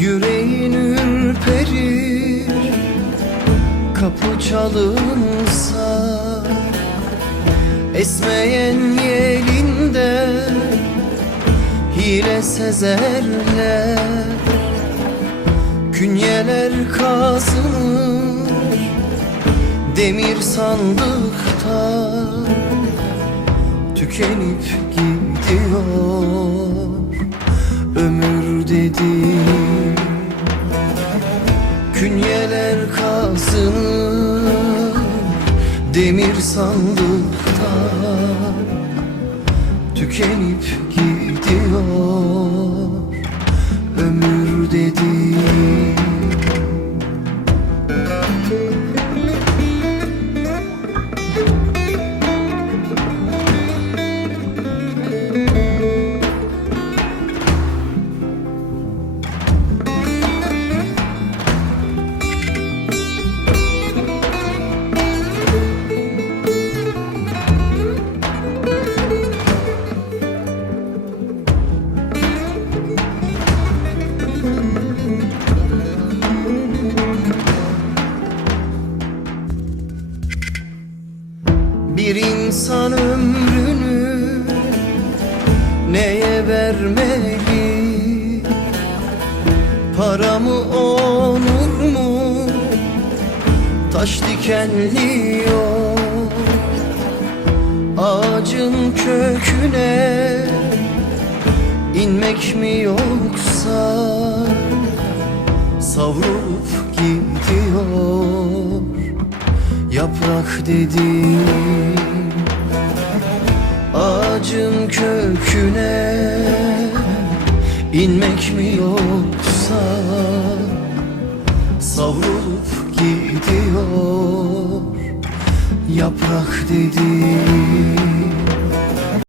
Yüreğin ürperir Kapı çalınsa Esmeyen yelinde Hile sezerler. Künyeler kazınır Demir sandıkta Tükenip gidiyor Künyeler kazınır Demir sandıkta. Tükenip gidiyor Bir insan ömrünü neye vermeli? Para mı onur mu? Taş dikenli yol Ağacın köküne inmek mi yoksa Savrulup gidiyor yaprak dediğim Ağacın köküne inmek mi yoksa Savrulup gidiyor? Yaprak dediğim